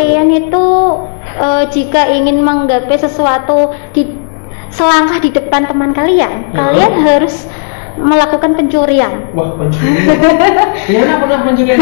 kalian itu jika ingin menggapai sesuatu selangkah di depan teman kalian, kalian harus melakukan pencurian. Wah, pencurian. Riana pernah pencurian.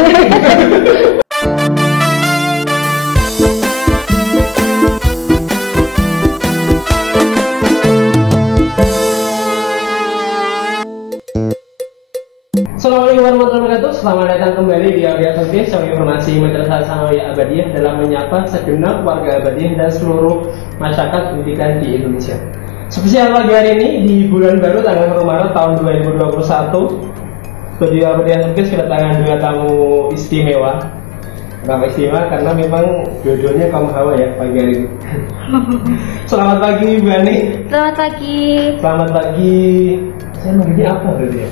Assalamualaikum warahmatullahi wabarakatuh. Selamat datang kembali di Audio Talkcast, informasi Madrasah Sanawiyah Ahmadiyah dalam menyapa segenap warga Ahmadiyah dan seluruh masyarakat pendidikan di Indonesia. Spesial pagi hari ini di bulan baru tanggal 1 Maret tahun 2021, Studio Audio Talkcast kedatangan dua tamu istimewa. Kenapa istimewa? Karena memang dua-duanya kaum hawa ya pagi hari ini. Selamat pagi Bu Ani. Selamat pagi. Selamat pagi. Saya manggilnya apa berarti ya?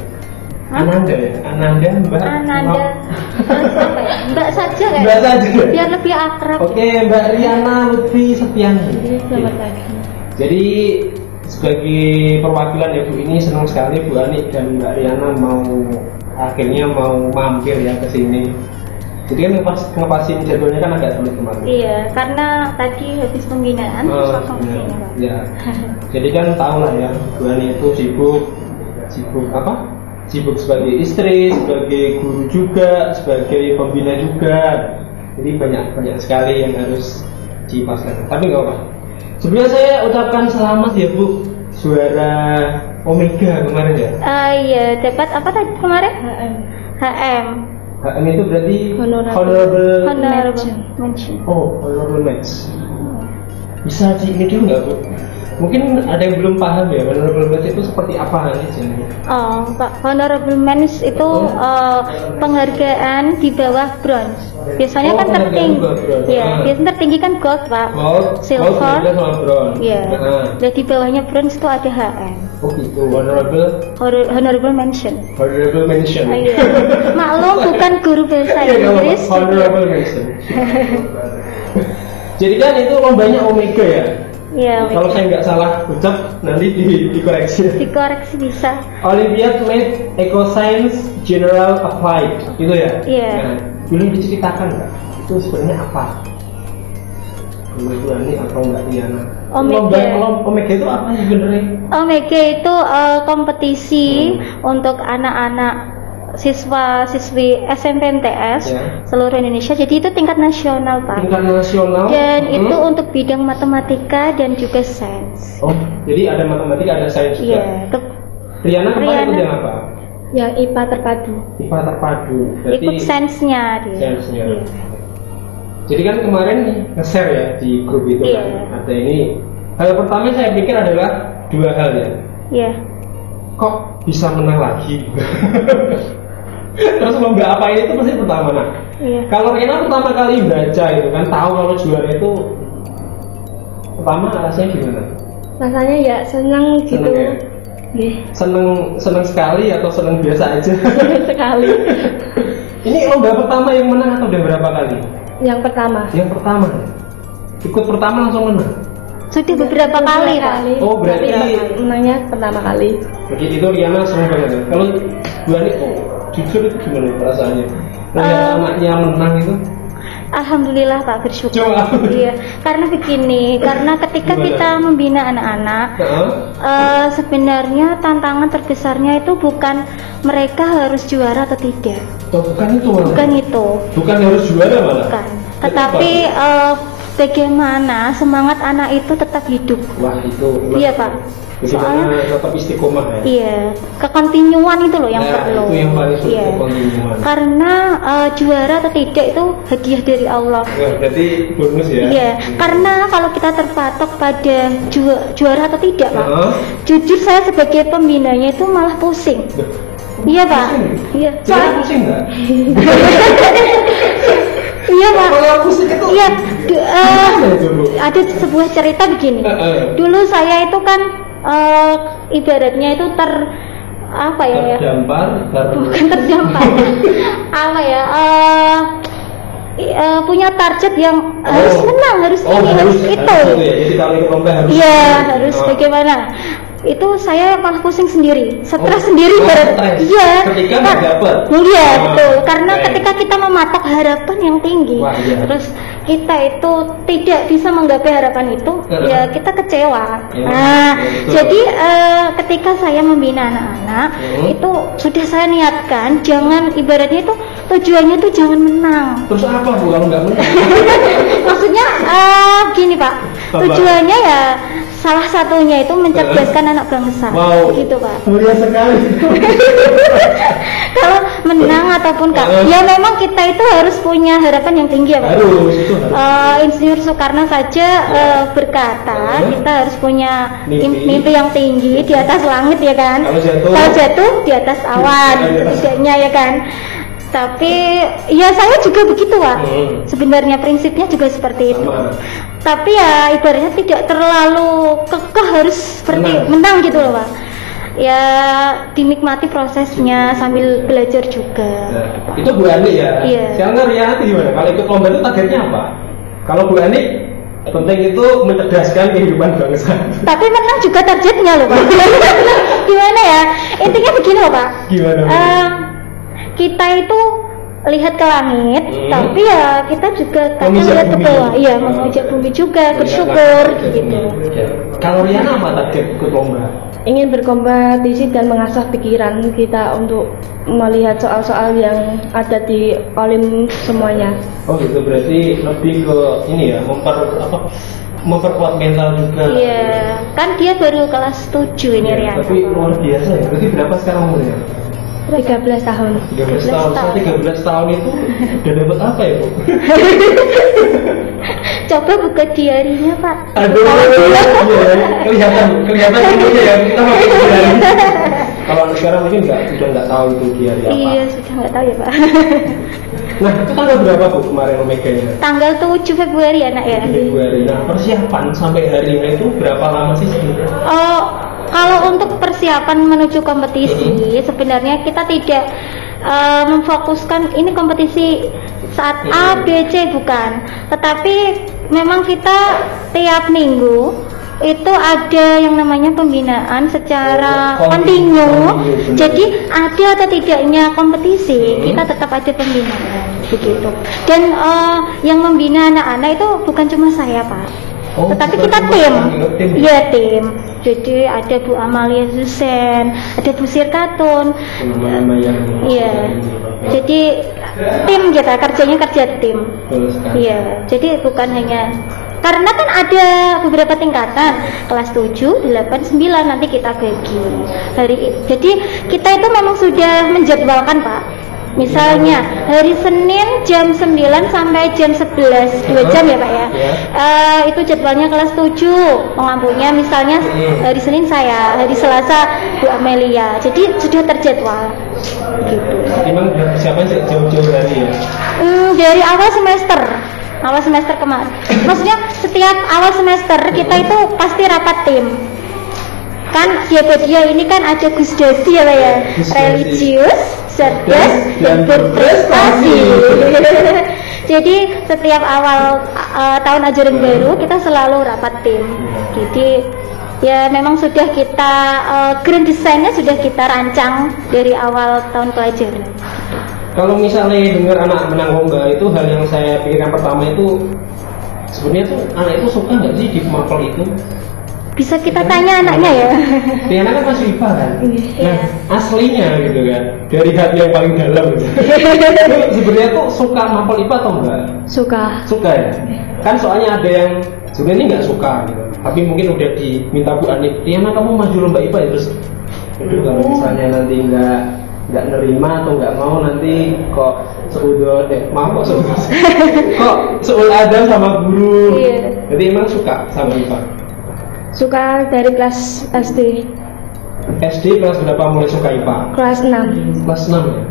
Ananda ya? Ananda, Mbak? Ananda. Apa ya? Mbak saja kan? Mbak saja. Biar lebih akrab. Oke, Mbak Riana Lutfi Septiani. Selamat pagi. Jadi sebagai perwakilan ya Bu, ini senang sekali Bu Ani dan Mbak Riana akhirnya mau mampir ya ke sini. Jadi kan ngepasin jadwalnya kan agak sulit kemarin. Iya, karena tadi habis pembinaan terus langsung ke sini, Pak. Ya. Jadi kan tahu lah ya, Bu Ani itu sibuk apa? Sibuk sebagai istri, sebagai guru juga, sebagai pembina juga. Jadi banyak sekali yang harus dipaskan. Tapi nggak apa. Sebelumnya saya ucapkan selamat ya Bu, juara Omega kemarin ya. Iya, dapat apa tadi kemarin? HM. HM itu berarti Honorable mention. Oh, honorable match. Bisa di ini dulu nggak Bu? Mungkin ada yang belum paham ya, honorable match itu seperti apa aja? Oh, Pak, honorable mention itu penghargaan di bawah bronze. Biasanya kan tertinggi, ya, biasanya tertinggi kan gold, Pak. Gold, silver, sama bronze. ya. Dan di bawahnya bronze itu ada HM. Oh gitu, honorable mention. Honorable mention. Iya. Maklum bukan guru bahasa Inggris. Honorable mention. Jadi kan itu lombanya Omega ya. Iya. Kalau saya nggak salah ucap nanti dikoreksi. Dikoreksi bisa. Olympiad Math Eco Science General Applied, gitu ya? Iya. Nah, boleh diceritakan nggak? Itu sebenarnya apa? Omega ini atau nggak Riana? Omega itu apa sebenarnya? Omega itu kompetisi untuk anak-anak siswa-siswi SMP MTS seluruh Indonesia. Jadi itu tingkat nasional, Pak. Tingkat nasional. Dan itu untuk bidang matematika dan juga sains. Oh, jadi ada matematika, ada sains juga. Iya. Riana kemarin ikut yang apa? Yang IPA terpadu. IPA terpadu. Berarti ikut sainsnya dia. Sainsnya. Iya. Jadi kan kemarin nge-share ya di grup itu kan. Ada ini. Hal pertama saya pikir adalah dua hal ya. Iya. Kok bisa menang lagi? Terus lomba apa ini itu pasti pertama. Nah, kalau Riana pertama kali baca itu kan tahu kalau juara itu pertama rasanya gimana? Rasanya ya senang gitu. Ya? Seneng sekali atau seneng biasa aja? Seneng sekali. Ini lomba pertama yang menang atau udah berapa kali? Yang pertama. Yang pertama. Ikut pertama langsung menang. Sudah beberapa kali, Pak. Oh, berarti menangnya pertama kali. Begitu itu Riana senang banget. Kalau Bu Ani jujur itu gimana perasaannya? Melihat anaknya menang itu? Alhamdulillah, Pak, bersyukur. Iya, karena begini, karena ketika kita membina anak-anak, sebenarnya tantangan terbesarnya itu bukan mereka harus juara atau tidak. Oh, bukan itu. Bukan itu. Bukan harus juara malah. Bukan. Tetapi bagaimana semangat anak itu tetap hidup. Wah, itu. Iya, Pak. Soalnya tetap istiqomah ya. Iya, kekontinuan itu loh yang perlu. Itu yang paling sulit, kekontinuan. Karena juara atau tidak itu hadiah dari Allah. Berarti bonus ya. Iya, karena kalau kita terpatok pada juara atau tidak, Pak. Jujur saya sebagai pembinanya itu malah pusing. Iya, Pak. Iya. Soalnya pusing nggak? Iya, Pak. Kalau pusing itu. Iya. Ada sebuah cerita begini. Dulu saya itu kan ibaratnya itu bukan terdampar apa ya, punya target yang harus menang, harus ini, harus itu. Jadi kalau ikut lomba harus. Iya, harus bagaimana? itu saya malah pusing sendiri, stres sendiri. Iya. Ketika nggak dapat. Iya, betul. Karena ketika kita mematok harapan yang tinggi, terus kita itu tidak bisa menggapai harapan itu, ya kita kecewa. Nah, jadi ketika saya membina anak-anak, itu sudah saya niatkan, jangan ibaratnya itu tujuannya itu jangan menang. Terus apa Bu kalau nggak menang? Maksudnya gini Pak, tujuannya ya salah satunya itu mencerdaskan anak bangsa. Wow. Gitu Pak. Mulia sekali. Kalau menang ataupun ya memang kita itu harus punya harapan yang tinggi ya Pak. Insinyur Soekarno saja berkata kita harus punya mimpi yang tinggi di atas langit ya kan. Kalau jatuh di atas awan, setidaknya ya kan. Tapi ya saya juga begitu Pak. Sebenarnya prinsipnya juga seperti itu. Tapi ya ibaratnya tidak terlalu kekeh harus seperti menang gitu loh Pak. Ya dinikmati prosesnya sambil belajar juga. Itu Bu Ani ya. Iya. Sekarang Rianti gimana? Kalau ikut lomba itu targetnya apa? Kalau Bu Ani penting itu mencerdaskan kehidupan bangsa. Tapi menang juga targetnya loh Pak. Gimana ya? Intinya begini loh Pak. Gimana? Kita itu lihat ke langit, tapi ya kita juga kadang lihat ke bawah, iya mengajak bumi juga, bersyukur gitu. Kalau Riana apa target ikut lomba? Ingin berkompetisi dan mengasah pikiran kita untuk melihat soal-soal yang ada di olim semuanya. Oh gitu, berarti lebih ke ini ya, memperkuat mental juga. Iya, kan dia baru kelas 7 ini Riana. Tapi luar biasa ya, berarti berapa sekarang umurnya? 13 tahun. 13 tahun. 13 tahun itu udah dapat apa ya Bu? Coba buka diarinya Pak. Aduh, iya, kelihatan umurnya ya. Kita pakai diari. Kalau anak sekarang mungkin sudah nggak tahu itu diari apa. Iya, sudah nggak tahu ya Pak. Nah, itu tanggal berapa Bu kemarin Omeganya? Tanggal 7 Februari anak ya. Februari. Nah, persiapan sampai hari ini itu berapa lama sih sebenarnya? Kalau untuk persiapan menuju kompetisi, sebenarnya kita tidak memfokuskan ini kompetisi saat A, B, C bukan. Tetapi memang kita tiap minggu itu ada yang namanya pembinaan secara kontinu. Jadi ada atau tidaknya kompetisi, kita tetap ada pembinaan begitu. Dan yang membina anak-anak itu bukan cuma saya Pak. Tetapi kita tim. Iya tim. Jadi ada Bu Amalia Zusen, ada Bu Sirkatun. Iya. Jadi tim kita kerjanya kerja tim. Iya. Jadi bukan hanya karena kan ada beberapa tingkatan, kelas 7, 8, 9 nanti kita bagi jadi kita itu memang sudah menjadwalkan Pak. Misalnya hari Senin jam 9 sampai jam 11, 2 jam ya Pak ya. Itu jadwalnya kelas 7 pengampunya, misalnya hari Senin saya, hari Selasa Bu Amelia. Jadi sudah terjadwal gitu. Memang persiapan jauh-jauh hari ya? Dari awal semester kemarin. Maksudnya setiap awal semester kita itu pasti rapat tim. Kan dia ini kan ada Gusdasi ya Pak ya, religius, cerdas, dan berprestasi. Jadi setiap awal tahun ajaran baru kita selalu rapat tim. Jadi ya memang sudah kita grand design-nya sudah kita rancang dari awal tahun pelajaran. Kalau misalnya dengar anak menang lomba itu, hal yang saya pikirkan pertama itu sebenarnya tuh anak itu suka nggak sih di mapel itu? Bisa kita tanya anaknya ya. Riana kan masih IPA kan? Nah, aslinya gitu kan, dari hati yang paling dalam gitu. Sebenarnya tuh suka mapel IPA atau enggak? Suka ya? Kan soalnya ada yang sebenarnya nggak suka gitu. Tapi mungkin udah diminta Bu Ani, Riana kamu maju lomba IPA ya, terus itu kalau misalnya nanti nggak nerima atau nggak mau nanti kok seul adam sama guru. Jadi emang suka sama IPA? Suka dari kelas SD. SD kelas berapa mulai suka IPA? Kelas 6. Kelas 6 ya?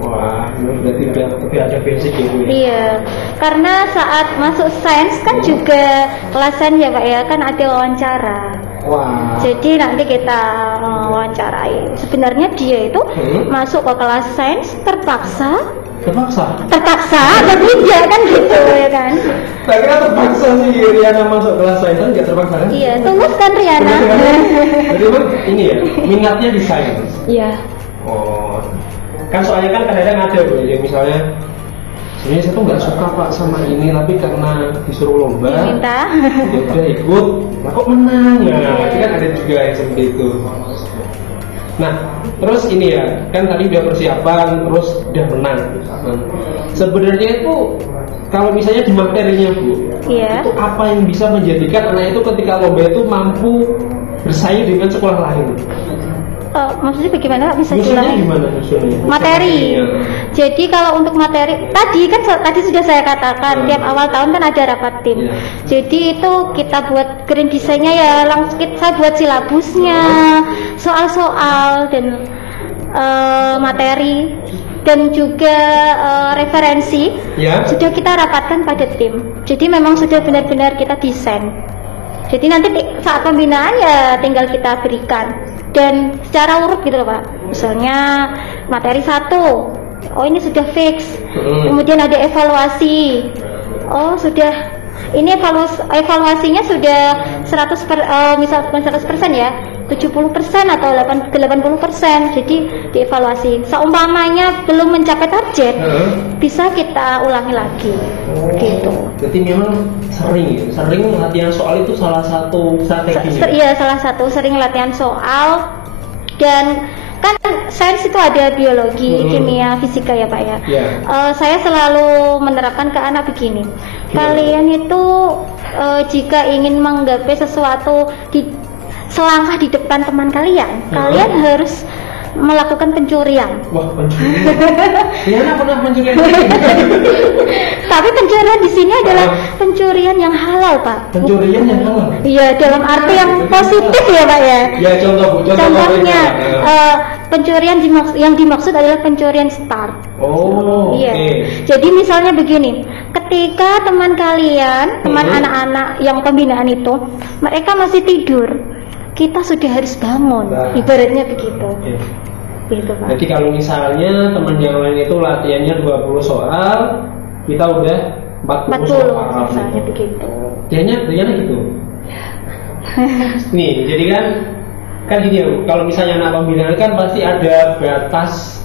Wah, berarti lebih ada basic ya? Iya, karena saat masuk sains kan juga kelasan ya Pak ya, kan ada wawancara. Wah. Jadi nanti kita wawancarai. Sebenarnya dia itu masuk ke kelas sains terpaksa Terpaksa atau tidak kan gitu ya kan? Saya kira terpaksa. nanti Riana masuk kelas sains nggak terpaksa kan? Iya, tulus kan Riana? Jadi emang ini ya, minatnya di sains. Iya. Oh, kan soalnya kan kadang-kadang ada Bu, yang misalnya sebenarnya saya tuh nggak suka Pak sama ini, tapi karena disuruh lomba, Minta. ya udah ikut, lah kok menang ya, nanti kan ada juga yang seperti itu. Nah, terus ini ya, kan tadi udah persiapan, terus udah menang. Sebenarnya itu kalau misalnya di materinya Bu, Iya. itu apa yang bisa menjadikan anak itu ketika lomba itu mampu bersaing dengan sekolah lain? Maksudnya bagaimana Pak, bisa Maksudnya diulangi? gimana maksudnya? Materi. Materinya. Jadi kalau untuk materi tadi sudah saya katakan tiap awal tahun kan ada rapat tim. Iya. Jadi itu kita buat grand design-nya ya langsung saya buat silabusnya, soal-soal dan materi dan juga referensi. Ya. Sudah kita rapatkan pada tim. Jadi memang sudah benar-benar kita desain. Jadi nanti saat pembinaan ya tinggal kita berikan dan secara urut gitu loh Pak. Misalnya materi 1, oh ini sudah fix. Kemudian ada evaluasi. Oh sudah, ini evaluasinya sudah 100%, misal bukan 100% ya, 70% atau 80%. Jadi dievaluasi. Seumpamanya belum mencapai target, bisa kita ulangi lagi. Gitu. Jadi memang sering latihan soal itu salah satu strateginya. Iya, salah satu sering latihan soal. Dan kan sains itu ada biologi, kimia, fisika ya Pak ya. Ya. Saya selalu menerapkan ke anak begini. Kalian itu jika ingin menggapai sesuatu selangkah di depan teman kalian, kalian harus melakukan pencurian. Wah, pencurian. Riana pernah pencurian. Tapi pencurian di sini adalah pencurian yang halal, Pak. Pencurian yang halal. Iya, dalam arti yang positif ya, Pak ya. Ya, contoh Contohnya pencurian yang dimaksud adalah pencurian start. Oh, Iya. oke. Jadi misalnya begini, ketika teman kalian, teman anak-anak yang pembinaan itu, mereka masih tidur, kita sudah harus bangun. Nah. Ibaratnya begitu. Oke. Gitu, Pak. Jadi kalau misalnya teman yang lain itu latihannya 20 soal, kita udah 40 soal. Misalnya begitu. Riana gitu. Nih, jadi kan gini ya, kalau misalnya anak pembinaan kan pasti ada batas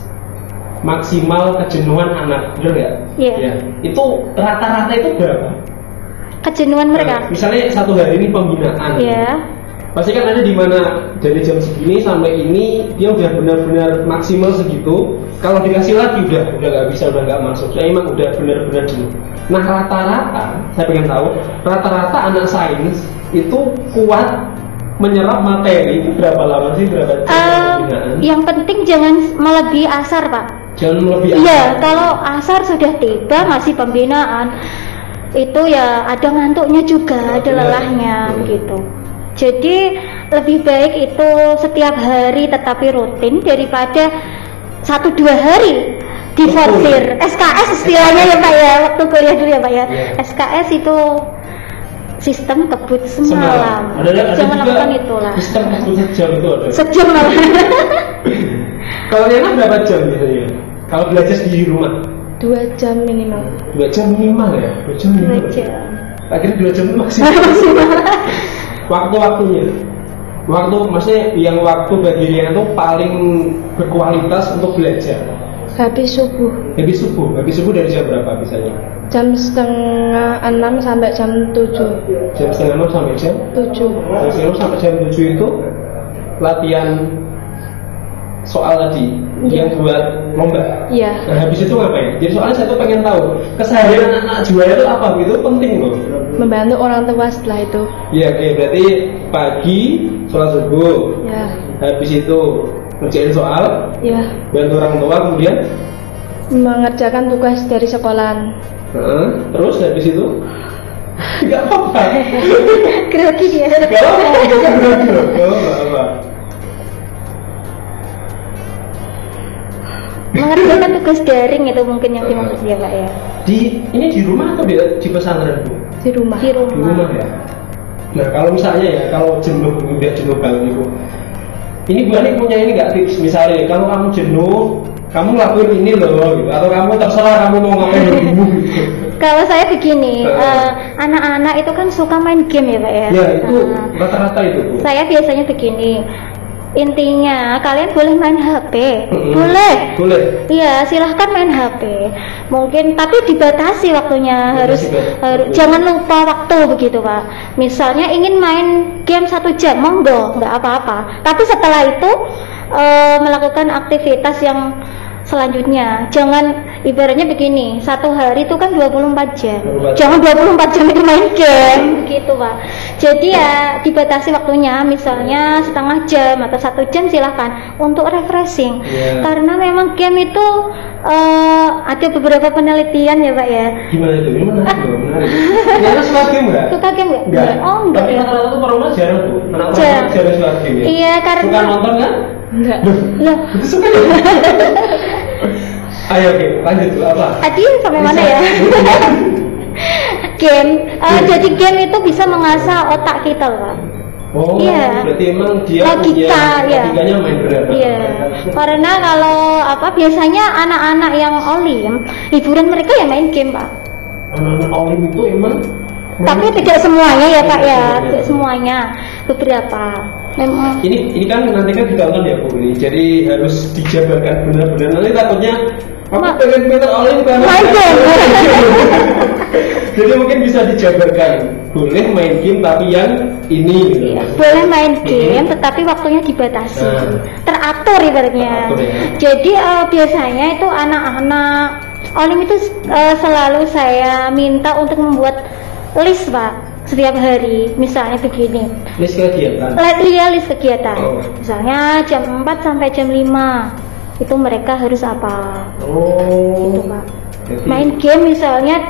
maksimal kejenuhan anak, benar nggak? Iya. Ya. Itu rata-rata itu berapa? Kejenuhan mereka. Nah, misalnya satu hari ini pembinaan. Iya. Pasti kan ada di mana dari jam segini sampai ini dia udah benar-benar maksimal segitu. Kalau dikasih lagi udah nggak bisa, udah nggak masuk. Saya emang udah benar-benar jenuh. Nah rata-rata, saya pengen tahu rata-rata anak sains itu kuat menyerap materi itu berapa lama sih, berapa jam pembinaan? Yang penting jangan melebihi asar, Pak. Jangan lebih. Iya, kalau asar sudah tiba masih pembinaan itu ya ada ngantuknya juga, ada lelahnya begitu. Jadi lebih baik itu setiap hari tetapi rutin daripada 1-2 hari diforsir. SKS istilahnya ya Pak ya, waktu kuliah dulu ya Pak ya. Yeah. SKS itu sistem kebut semalam. Jangan lakukan itulah. Sistem kebut sejam itu ada. Sejam malah. Kalau Riana berapa jam biasanya? Kalau belajar di rumah? 2 jam minimal. 2 jam minimal ya? 2 jam minimal. 2 jam. Akhirnya 2 jam itu maksimal. Waktu-waktunya, maksudnya yang waktu bagi dia itu paling berkualitas untuk belajar. Habis subuh. Habis subuh dari jam berapa misalnya? Jam 5:30 sampai jam 7. Jam 5:30 sampai jam 7. Jam 5:30 sampai jam 7 itu latihan soal tadi yang buat lomba. Iya. Nah habis itu ngapain? Jadi soalnya saya tuh pengen tahu keseharian anak-anak juara itu apa gitu, penting loh. Membantu orang tua setelah itu. Iya, oke, berarti pagi sholat subuh, Ya. habis itu ngerjain soal, Ya. bantu orang tua, kemudian Mengerjakan tugas dari sekolahan. terus habis itu nggak apa-apa, Grogi dia. nggak apa-apa. Mengerjakan tugas daring itu mungkin yang dimaksud ya Pak ya. Ini di rumah atau di pesantren Bu? Di rumah. Di Di rumah rumah. ya. Nah kalau misalnya ya, kalau jenuh, udah jenuh banget ibu, ini Bu Ani punya ini nggak tips, misalnya kalau kamu jenuh kamu lakuin ini loh gitu. Atau kamu terserah kamu mau ngapain dulu gitu. Kalau saya begini, anak-anak itu kan suka main game ya Pak ya. Ya itu rata-rata itu Bu. Saya biasanya begini, intinya kalian boleh main HP, boleh. Iya, silahkan main HP. Mungkin tapi dibatasi waktunya, harus jangan lupa waktu begitu Pak. Misalnya ingin main game 1 jam, monggo, nggak apa-apa. Tapi setelah itu melakukan aktivitas yang selanjutnya. Jangan ibaratnya begini, 1 hari itu kan 24 jam. Jangan 24 jam itu main game gitu Pak. Jadi ya dibatasi waktunya, misalnya setengah jam atau 1 jam silahkan untuk refreshing. Karena memang game itu ada beberapa penelitian ya Pak ya. Gimana itu? Ini menarik loh, menarik. Karena suka game nggak? Suka game nggak? Enggak. Oh enggak Tapi ya. rata-rata tuh orang jarang tuh. Anak orang jarang suka game ya. Iya karena. Suka nonton kan? Enggak. Loh, Itu suka ya? Ayo oke, lanjut dulu apa? tadi sampai mana ya? Game. Jadi game itu bisa mengasah otak kita loh Pak. Oh, Iya. berarti emang dia Logika, ya. logikanya main benar. Iya, karena kalau biasanya anak-anak yang olim, hiburan mereka ya main game Pak. Anak-anak olim itu emang Tapi tidak semuanya ya Pak ya, tidak semuanya, beberapa. Memang. ini kan nanti kan ditonton ya Bu ini, jadi harus dijabarkan benar-benar. Nanti takutnya aku pengen pinter olim kan. Main game. Jadi mungkin bisa dijabarkan, boleh main game tapi yang ini gitu. Iya, boleh main game, tetapi waktunya dibatasi, teratur ibaratnya. Teratur, ya. Jadi biasanya itu anak-anak olim itu selalu saya minta untuk membuat list Pak setiap hari. Misalnya begini, List kegiatan. list kegiatan. Misalnya jam 4 sampai jam 5 itu mereka harus apa? Oh. Gitu Pak. Jadi, Main game misalnya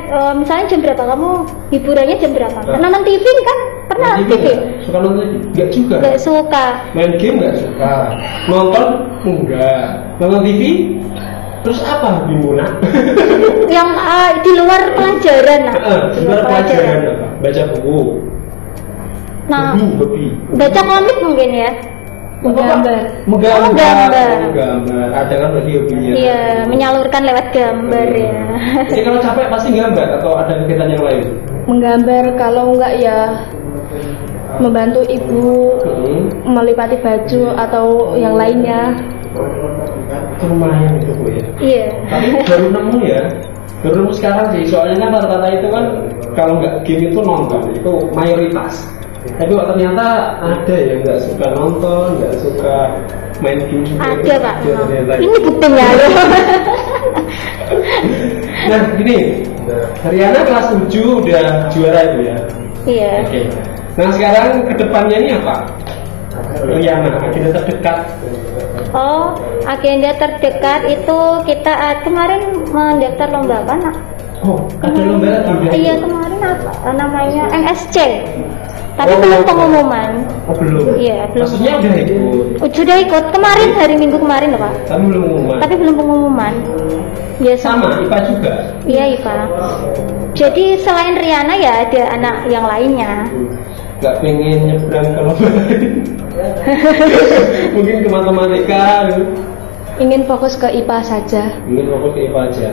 jam berapa kamu hiburannya jam berapa? Nonton TV kan? Pernah main TV? nggak? Suka nonton TV? Enggak juga. Gak suka. Main game nggak suka. Nonton enggak. Nonton TV? Terus apa Bimuna? Yang di luar pelajaran nah. Di luar pelajaran apa? Baca buku. Nah, Hobi. baca komik mungkin ya. Menggambar. Menggambar. Menggambar. Ada kan berarti hobinya. Iya, menyalurkan lewat gambar ya. Jadi kalau capek pasti gambar atau ada kegiatan yang lain? Menggambar, kalau enggak ya membantu ibu melipati baju atau yang lainnya. Itu lumayan itu Bu ya. Iya. Tapi baru nemu ya. Baru nemu sekarang sih. Soalnya kan rata-rata itu kan kalau nggak game itu nonton, itu mayoritas. Tapi kok ternyata ada yang nggak suka nonton, nggak suka main game juga. Ada Pak. ternyata. Ini buktinya loh. Nah gini, Riana kelas 7 udah juara itu ya. Iya. Oke. Nah sekarang kedepannya ini apa? Riana, agenda terdekat. Oh, agenda terdekat itu kita kemarin mendaftar lomba apa nak? Oh, ada lomba lagi udah. Iya kemarin apa namanya MSC. Tapi belum pengumuman. Oh belum. Iya, belum. Maksudnya udah ikut. Sudah ikut kemarin hari Minggu kemarin loh Pak. Tapi belum pengumuman. Tapi belum pengumuman. Ya Sama IPA juga. Iya IPA. Jadi selain Riana ya ada anak yang lainnya. Gak pengen nyebrang ke lomba lain. Mungkin ke matematika gitu. Ingin fokus ke IPA saja. Ingin fokus ke IPA aja.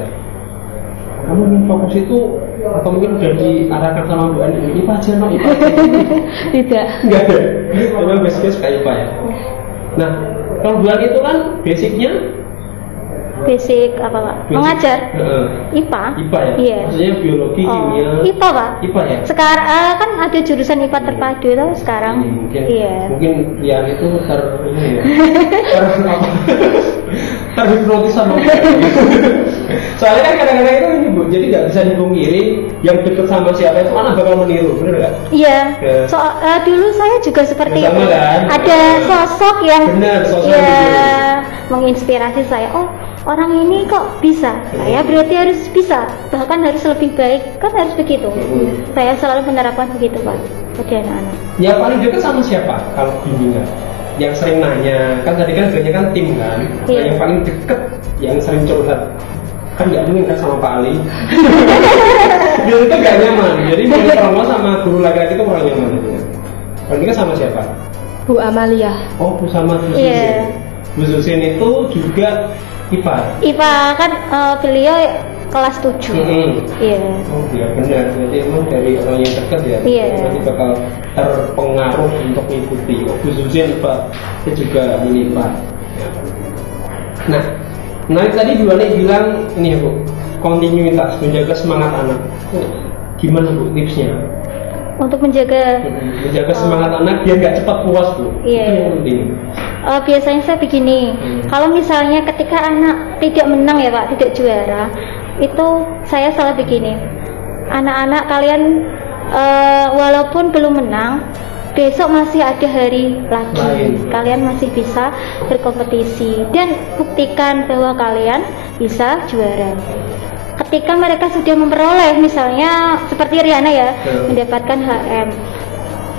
Kamu ingin fokus itu atau mungkin udah diarahkan sama Bu Ani IPA aja no IPA aja. Tidak. Enggak ada. Memang basicnya suka IPA ya. Nah, kalau Bu Ani itu kan basicnya Basic apa Pak? Mengajar. IPA. IPA ya? Iya. Maksudnya biologi, kimia. IPA Pak. IPA ya? Sekarang kan ada jurusan IPA terpadu tuh sekarang. Mungkin Iya. mungkin yang itu ini ya. Terhipnotis sama soalnya kan kadang-kadang itu ini Bu, jadi nggak bisa dipungkiri yang deket sama siapa itu anak bakal meniru, bener nggak? Iya. Ya. Dulu saya juga seperti Sama itu. kan? Ada sosok yang Benar, sosok ya gitu. menginspirasi saya. Oh, orang ini kok bisa. Saya berarti harus bisa. Bahkan harus lebih baik. Kan harus begitu. Saya selalu menerapkan begitu, Pak. Pada anak-anak. Ya paling dekat sama siapa kalau bimbingan? Yang sering nanya, kan tadi kan banyak kan tim kan. Nah, Iya. yang paling deket, yang sering curhat kan nggak mungkin kan sama Pak Ali. Dia itu nggak nyaman. Jadi guru perempuan sama guru laki-laki itu kurang nyaman. Paling dekat sama siapa? Bu Amalia. Oh, Bu sama Bu Susin. Iya. Bu Susin itu juga IPA. IPA kan beliau kelas 7. Iya. Oh iya benar, jadi emang dari orang yang dekat ya. Iya. Nanti bakal terpengaruh untuk mengikuti. Khususnya IPA, saya juga milih IPA. Nah tadi Bu Ani bilang ini ya Bu, kontinuitas, menjaga semangat anak. Gimana Bu tipsnya? Untuk menjaga Semangat anak biar nggak cepat puas Bu. Iya. Itu yang penting. Biasanya saya begini, kalau misalnya ketika anak tidak menang ya Pak, tidak juara, itu saya selalu begini, anak-anak kalian walaupun belum menang, besok masih ada hari lagi, kalian masih bisa berkompetisi dan buktikan bahwa kalian bisa juara. Ketika mereka sudah memperoleh, misalnya seperti Riana ya, mendapatkan HM,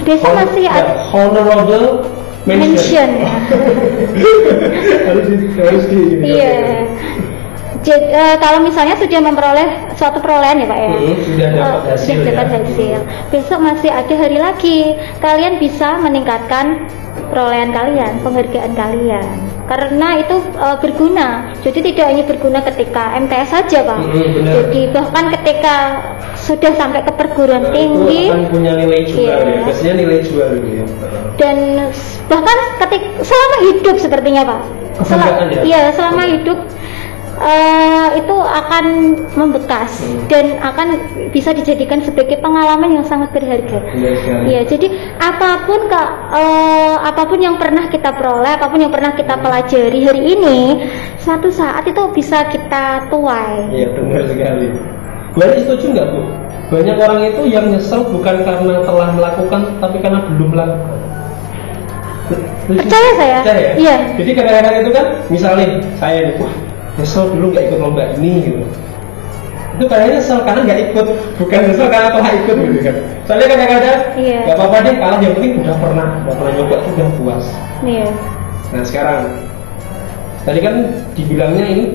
besok masih ada honorable mention. harus di Iya. Jadi, kalau misalnya sudah memperoleh suatu perolehan ya Pak ya, sudah dapat hasil, besok masih ada hari lagi, kalian bisa meningkatkan perolehan kalian, penghargaan kalian, karena itu berguna. Jadi tidak hanya berguna ketika MTS saja Pak, jadi bahkan ketika sudah sampai ke perguruan tinggi, itu akan punya nilai jual ya, biasanya nilai jual ya. Dan bahkan selama hidup sepertinya Pak, selama hidup itu akan membekas dan akan bisa dijadikan sebagai pengalaman yang sangat berharga. Ya, jadi apapun yang pernah kita peroleh, apapun yang pernah kita pelajari hari ini, suatu saat itu bisa kita tuai. Iya, benar sekali. Bu Ani setuju nggak Bu? Banyak orang itu yang nyesel bukan karena telah melakukan, tapi karena belum melakukan. Percaya saya? Percaya? Iya. Jadi kadang-kadang itu kan, misalnya saya nih, wah nyesel dulu nggak ikut lomba ini gitu. Itu kayaknya nyesel karena nggak ikut, bukan nyesel karena telah ikut gitu kan. Soalnya kadang-kadang nggak apa-apa deh, kalah yang penting udah pernah nyoba, udah puas. Iya. Nah sekarang, tadi kan dibilangnya ini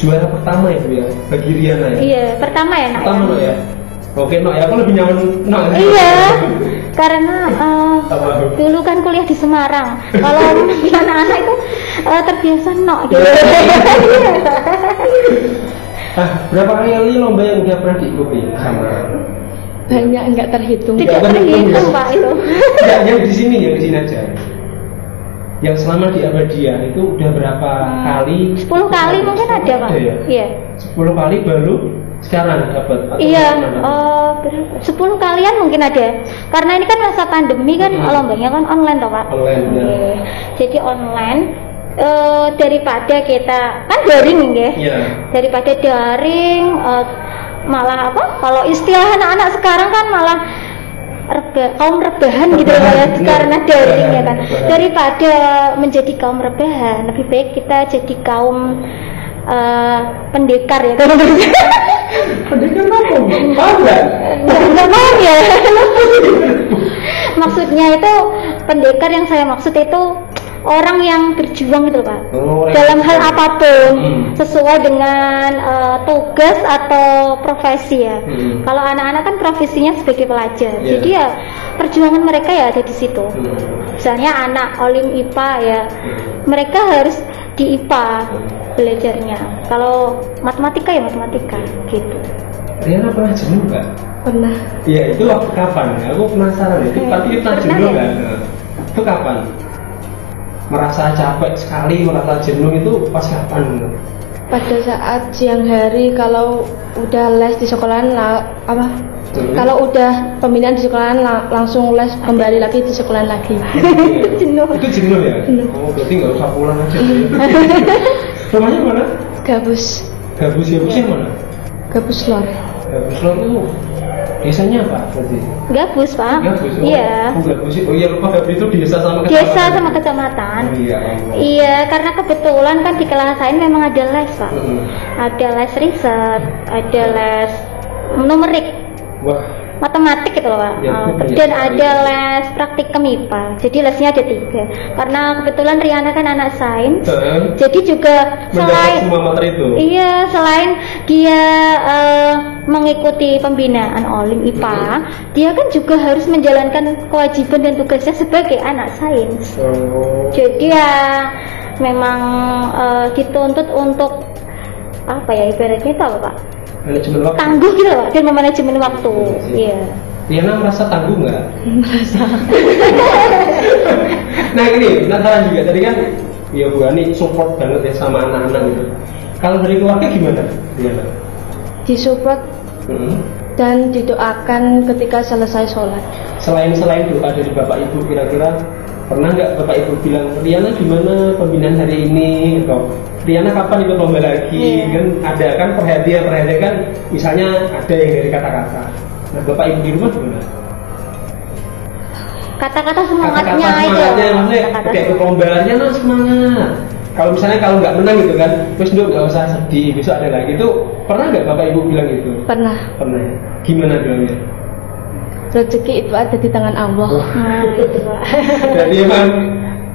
juara pertama ya Bu ya, bagi Riana ya. Iya, pertama ya Nak. Pertama ya. Oke Nok ya, aku lebih nyaman Nok. Iya, karena dulu kan kuliah di Semarang. Kalau anak-anak itu terbiasa Nok gitu. Berapa kali lomba yang udah pernah diikuti sama? Banyak, nggak terhitung. Tidak terhitung Pak itu. Ya, yang di sini aja. Yang selama di Ahmadiyah itu udah berapa kali? 10 kali mungkin ada Pak. Iya. 10 kali baru sekarang dapat. Iya, 10 kalian mungkin ada. Karena ini kan masa pandemi kan, lombanya kan online toh Pak. Online. Ya. Jadi online. Daripada kita kan daring ya. Daripada daring, malah apa? Kalau istilah anak-anak sekarang kan malah kaum rebahan gitu ya, karena daring ya kan. Daripada menjadi kaum rebahan, lebih baik kita jadi kaum pendekar ya kan. Pendekar apa? Enggak paham ya. Maksudnya itu pendekar yang saya maksud itu orang yang berjuang gitu Pak, dalam hal apapun sesuai dengan tugas atau profesi ya. Kalau anak-anak kan profesinya sebagai pelajar, jadi ya perjuangan mereka ya ada di situ. Misalnya anak olim IPA ya, mereka harus di IPA belajarnya. Kalau matematika ya matematika gitu. Riana pernah jenuh nggak? Pernah. Iya, itu waktu kapan? Aku penasaran ya. Tapi kita jenuh nggak? Itu kapan? Merasa capek sekali, merasa jenuh itu pas kapan? Pada saat siang hari, kalau udah les di sekolahan kalau udah pembinaan di sekolahan langsung les kembali lagi di sekolahan lagi. Jenuh. Itu jenuh ya? Oh, berarti nggak usah pulang aja. Rumahnya mana? Gabus ya, busnya mana? Gabus Lor. Gabus Lor itu desanya apa berarti? Gabus Pak. Gabus. Iya. Gabus. Oh iya, lupa Gabus itu desa sama kecamatan. Desa sama kecamatan. Oh, iya. Iya, karena kebetulan kan di kelas saya memang ada les Pak. Ada les riset, ada les numerik. Wah. Matematik gitu loh Pak. Dan ada les praktikum IPA. Jadi lesnya ada 3. Karena kebetulan Riana kan anak sains. Jadi juga selain semua materi itu. Iya, selain dia mengikuti pembinaan Olim IPA, dia kan juga harus menjalankan kewajiban dan tugasnya sebagai anak sains. Jadi ya memang dituntut untuk apa ya, ibaratnya itu apa Pak? Manajemen waktu. Tangguh gitu Pak, dan memanajemen waktu. Iya. Riana merasa tangguh nggak? Merasa. Nah ini penasaran juga, tadi kan ya Bu Ani support banget ya sama anak-anak gitu. Kalau dari keluarga gimana, Riana? Disupport dan didoakan ketika selesai sholat. Selain doa dari Bapak Ibu, kira-kira pernah nggak Bapak Ibu bilang, Riana gimana pembinaan hari ini? Atau Riana kapan ikut lomba lagi? Kan ada kan perhatian kan, misalnya ada yang dari kata-kata. Nah Bapak Ibu di rumah gimana? Kata-kata semangatnya maksudnya kayak ikut lombanya nah semangat. Kalau misalnya kalau nggak menang gitu kan, terus nggak usah sedih, besok ada lagi. Itu pernah nggak Bapak Ibu bilang gitu? Pernah. Gimana bilangnya? Rezeki itu ada di tangan Allah. Jadi emang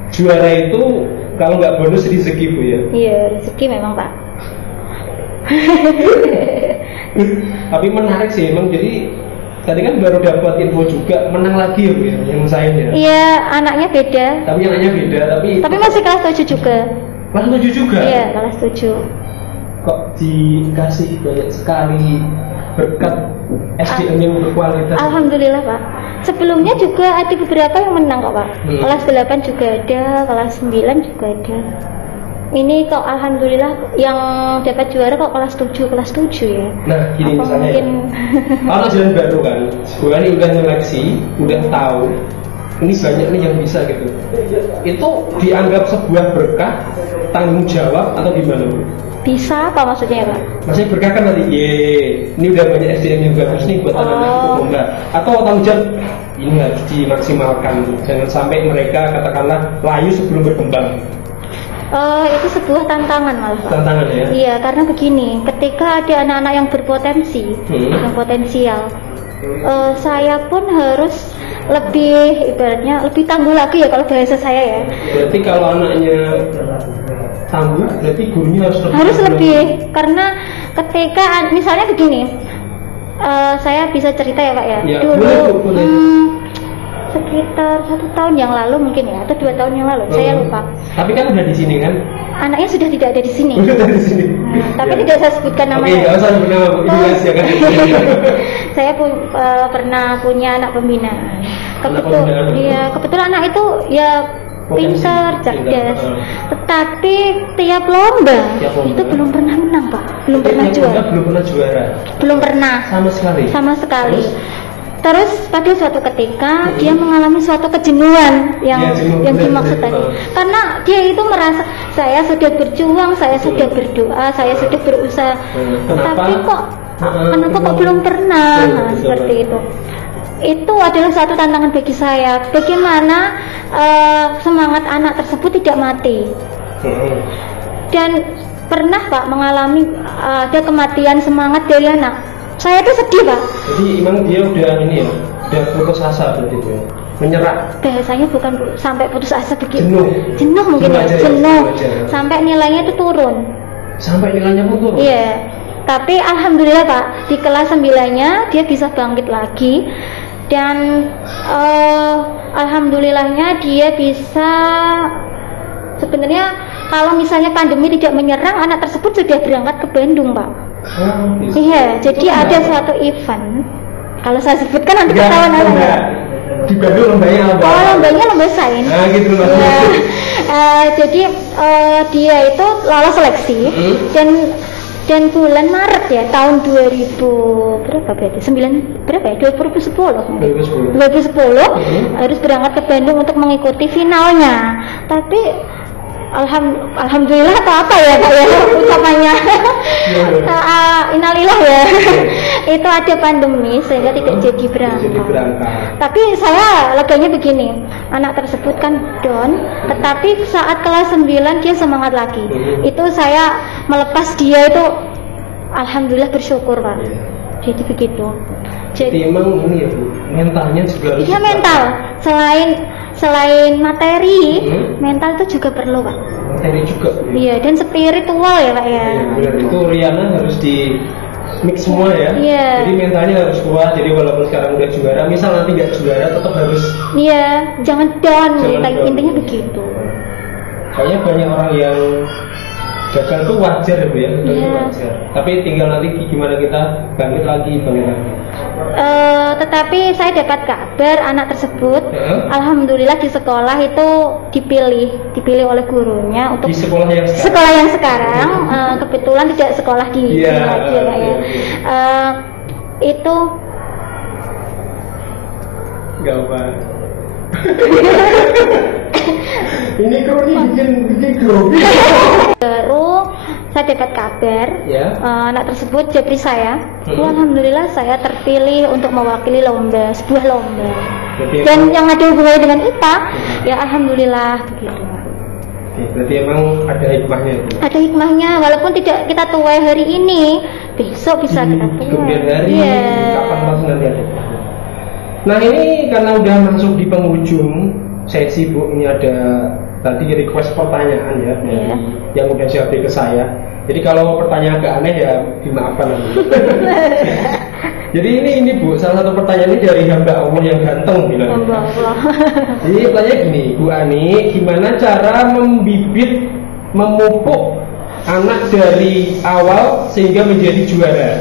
juara itu kalau nggak bonus rezeki Bu ya? Iya, rezeki memang Pak. Tapi menarik sih emang, jadi tadi kan baru dapat info juga menang lagi ya Bu ya, yang saya ya? Iya, anaknya beda. Tapi anaknya beda, tapi masih kelas 7 juga. Kelas 7 juga? Iya, kelas 7. Kok dikasih banyak sekali berkat SDM yang berkualitas? Alhamdulillah Pak. Sebelumnya juga ada beberapa yang menang kok Pak. Kelas 8 juga ada, kelas 9 juga ada. Ini kok alhamdulillah yang dapat juara kok kelas 7 ya. Nah gini apa misalnya mungkin... kalau jalan baru kan, sekolah ini udah seleksi, udah tahu ini banyak nih yang bisa gitu. Itu dianggap sebuah berkah, tanggung jawab atau gimana Bu? Bisa apa maksudnya Pak? Maksudnya berkah kan tadi, ini udah banyak SDM yang bagus nih buat anak-anak ikut lomba. Atau tanggung jawab, ini harus dimaksimalkan, jangan sampai mereka katakanlah layu sebelum berkembang. Itu sebuah tantangan malah Pak. Tantangan ya? Iya, karena begini, ketika ada anak-anak yang berpotensi, yang potensial, saya pun harus lebih, ibaratnya lebih tangguh lagi ya kalau bahasa saya ya. Berarti kalau anaknya tangguh, berarti gurunya harus lebih. Karena ketika misalnya begini, saya bisa cerita ya Pak ya. Ya dulu boleh. Sekitar 1 tahun yang lalu mungkin ya, atau 2 tahun yang lalu, saya lupa. Tapi kan udah di sini kan? Anaknya sudah tidak ada di sini. Udah di sini. Tapi tidak saya sebutkan namanya. Oke, nggak usah sebut nama, ini rahasia kan? Saya pernah punya anak pembinaan. Kebetulan anak itu ya pintar, cerdas. Tetapi tiap lomba itu belum pernah menang Pak, belum pernah juara. Belum pernah juara. Belum pernah. Sama sekali. Terus pada suatu ketika dia mengalami suatu kejenuhan yang dimaksud tadi. Karena dia itu merasa saya sudah berjuang, saya sudah berdoa, saya sudah berusaha. Tapi kenapa kok belum pernah? Nah, seperti itu. Itu adalah satu tantangan bagi saya. Bagaimana semangat anak tersebut tidak mati. Dan pernah Pak mengalami ada kematian semangat dari anak. Saya tuh sedih Pak. Jadi emang dia udah udah putus asa begitu ya? Menyerah. Bahasanya bukan sampai putus asa begitu. Jenuh mungkin ya, jenuh. Sampai nilainya itu turun. Sampai nilainya pun turun? Iya. Tapi alhamdulillah Pak, di kelas 9-nya dia bisa bangkit lagi. Dan alhamdulillahnya dia bisa, sebenarnya kalau misalnya pandemi tidak menyerang, anak tersebut sudah berangkat ke Bandung Pak. Iya, jadi ada suatu event. Kalau saya sebutkan nanti ketahuan namanya. Di Bandung lombanya apa? Lombanya lomba sains. Gitu loh. Ya. Jadi dia itu lolos seleksi dan bulan Maret ya tahun 2000 berapa berarti? 2010 harus berangkat ke Bandung untuk mengikuti finalnya. Tapi alhamdulillah atau apa ya Pak ya ucapannya. Innalillah ya. Itu ada pandemi sehingga tidak jadi berangkat. Tapi saya leganya begini, anak tersebut kan down, tetapi saat kelas 9 dia semangat lagi. Itu saya melepas dia itu alhamdulillah bersyukur Pak. Jadi begitu. Jadi emang ini ya Bu, mentalnya juga harus. Iya mental. Selain materi, mental itu juga perlu Pak. Materi juga. Iya, dan spiritual ya Pak ya. Benar, itu Riana harus mix semua ya. Iya. Jadi mentalnya harus kuat. Jadi walaupun sekarang udah juara, misal nanti nggak juara, tetap harus. Iya, jangan down. Jangan down. Intinya begitu. Soalnya banyak orang yang gagal tuh wajar ya Bu ya, gagal itu Iya. wajar. Tapi tinggal nanti gimana kita bangkit lagi. Tetapi saya dapat kabar anak tersebut, alhamdulillah di sekolah itu dipilih oleh gurunya untuk Di sekolah yang sekarang. sekolah yang sekarang. Kebetulan tidak sekolah di Iya, sini lagi ya, Pak, ya. Itu Gak apa. Ini kok bikin grogi. baru saya dapat kabar Ya. anak tersebut japri saya. Hmm. Alhamdulillah saya terpilih untuk mewakili sebuah lomba. Berarti Dan yang ada hubungannya dengan IPA, ya alhamdulillah begitu. Oke, berarti emang ada hikmahnya itu. Ada hikmahnya, walaupun tidak kita tuai hari ini, besok bisa kita tuai. Kemudian hari Iya. kapan masih nanti ada. Nah ini karena udah masuk di penghujung sesi Bu, ini ada tadi request pertanyaan ya dari Iya. yang udah siapin ke saya. Jadi kalau pertanyaan agak aneh ya dimaafkan nanti. Jadi ini Bu, salah satu pertanyaan ini dari hamba Allah yang ganteng bilang. Allah. Jadi pertanyaan gini, Bu Ani, gimana cara memupuk anak dari awal sehingga menjadi juara?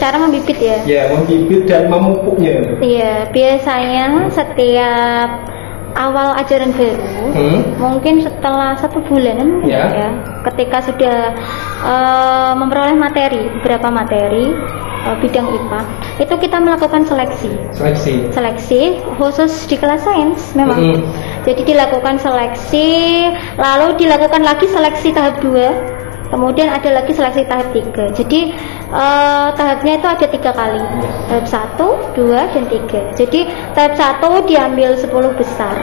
Cara membibit ya. Ya, membibit dan memupuknya. Iya, biasanya setiap awal ajaran baru, mungkin setelah 1 bulanan mungkin Ya. ya, ketika sudah memperoleh beberapa materi bidang IPA, itu kita melakukan seleksi khusus di kelas sains memang. Jadi dilakukan seleksi, lalu dilakukan lagi seleksi tahap 2, kemudian ada lagi seleksi tahap 3. Jadi tahapnya itu ada 3 kali, tahap 1, 2, dan 3. Jadi tahap 1 diambil 10 besar,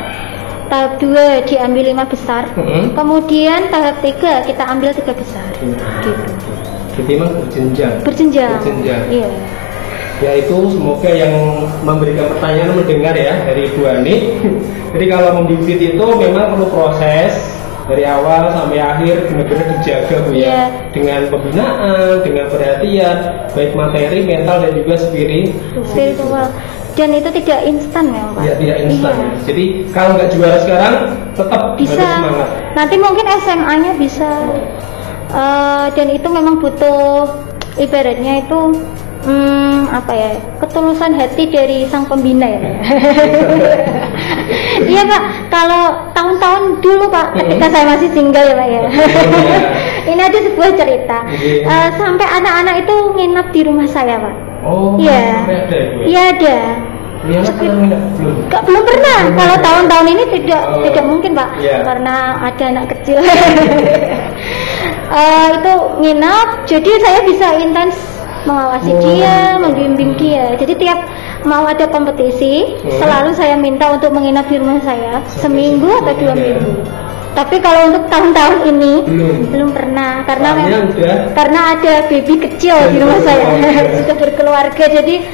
tahap 2 diambil 5 besar, kemudian tahap 3 kita ambil 3 besar. Gitu. Jadi memang berjenjang. Iya. Ya itu semoga yang memberikan pertanyaan mendengar ya dari Bu Ani. Jadi kalau membibit itu memang perlu proses dari awal sampai akhir, benar-benar dijaga Bu ya. Iya. Dengan pembinaan, dengan perhatian, baik materi, mental dan juga Spiritual. Dan itu tidak instan ya Pak. Ya tidak instan. Iya. Jadi kalau nggak juara sekarang tetap Bisa. harus semangat. Nanti mungkin SMA-nya bisa. Dan itu memang butuh, ibaratnya itu apa ya, ketulusan hati dari sang pembina ya. Iya Pak, kalau tahun-tahun dulu Pak, ketika saya masih single ya Pak ya. Ini ada sebuah cerita. Sampai anak-anak itu nginap di rumah saya Pak. Oh, Iya. sampai ada ya, Bu? Iya ada. Iya, belum. Belum pernah. Kalau tahun-tahun ini tidak mungkin Pak, Iya. karena ada anak kecil. Itu nginap, jadi saya bisa intens mengawasi dia, membimbing dia. Jadi tiap mau ada kompetisi, selalu saya minta untuk menginap di rumah saya seminggu atau 2 minggu. Tapi kalau untuk tahun-tahun ini belum pernah, karena ada baby kecil di rumah saya, sudah berkeluarga, jadi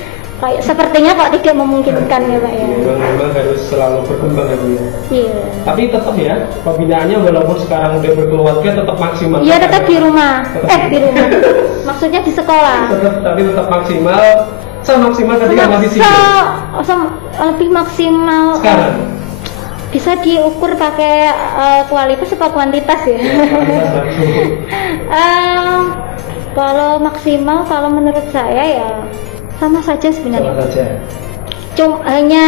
sepertinya kok tidak memungkinkan ya Pak ya. Memang harus selalu berkembang ya Bu ya. Iya. Tapi tetap ya, pembinaannya walaupun sekarang udah berkeluarga tetap maksimal. Iya tetap di rumah. Di rumah. Maksudnya di sekolah. Tapi tetap maksimal. Semaksimal ketika masih single. Lebih maksimal. Sekarang. Bisa diukur pakai kualitas atau kuantitas ya. Kalau maksimal, kalau menurut saya ya sama saja sebenarnya. Sama saja. Cuma hanya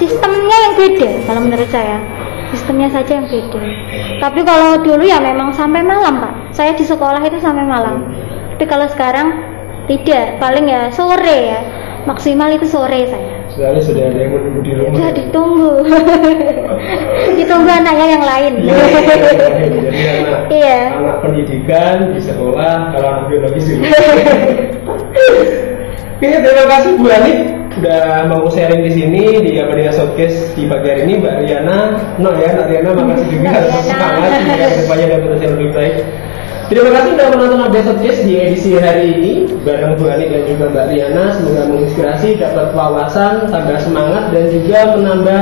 sistemnya yang beda kalau menurut saya. Sistemnya saja yang beda. Tapi kalau dulu ya memang sampai malam Pak. Saya di sekolah itu sampai malam. Tapi kalau sekarang tidak, paling ya sore ya. Maksimal itu sore saya. Soalnya sudah ada yang menunggu di rumah. Sudah ditunggu. Ditunggu anaknya yang lain. Jadi anak pendidikan di sekolah, kalau anak biologis di rumah. Oke, terima kasih Bu Ani udah mau sharing di sini di Abadiah Showcase di pagi hari ini. Mbak Riana, Mbak Riana makasih juga atas semangat supaya depannya dapat yang lebih baik. Terima kasih sudah menonton Abadiah Showcase di edisi hari ini bareng Bu Ani dan juga Mbak Riana. Semoga menginspirasi, dapat wawasan, tambah semangat dan juga menambah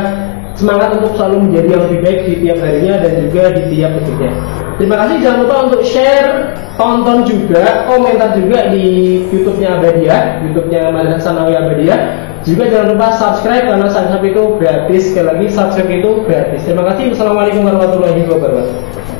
semangat untuk selalu menjadi yang lebih baik di tiap harinya dan juga di tiap detiknya. Terima kasih, jangan lupa untuk share, tonton juga, komentar juga di YouTube-nya Abadiah, YouTube-nya Madrasah Sanawiyah Abadiah. Juga jangan lupa subscribe karena subscribe itu gratis. Sekali lagi subscribe itu gratis. Terima kasih. Wassalamualaikum warahmatullahi wabarakatuh.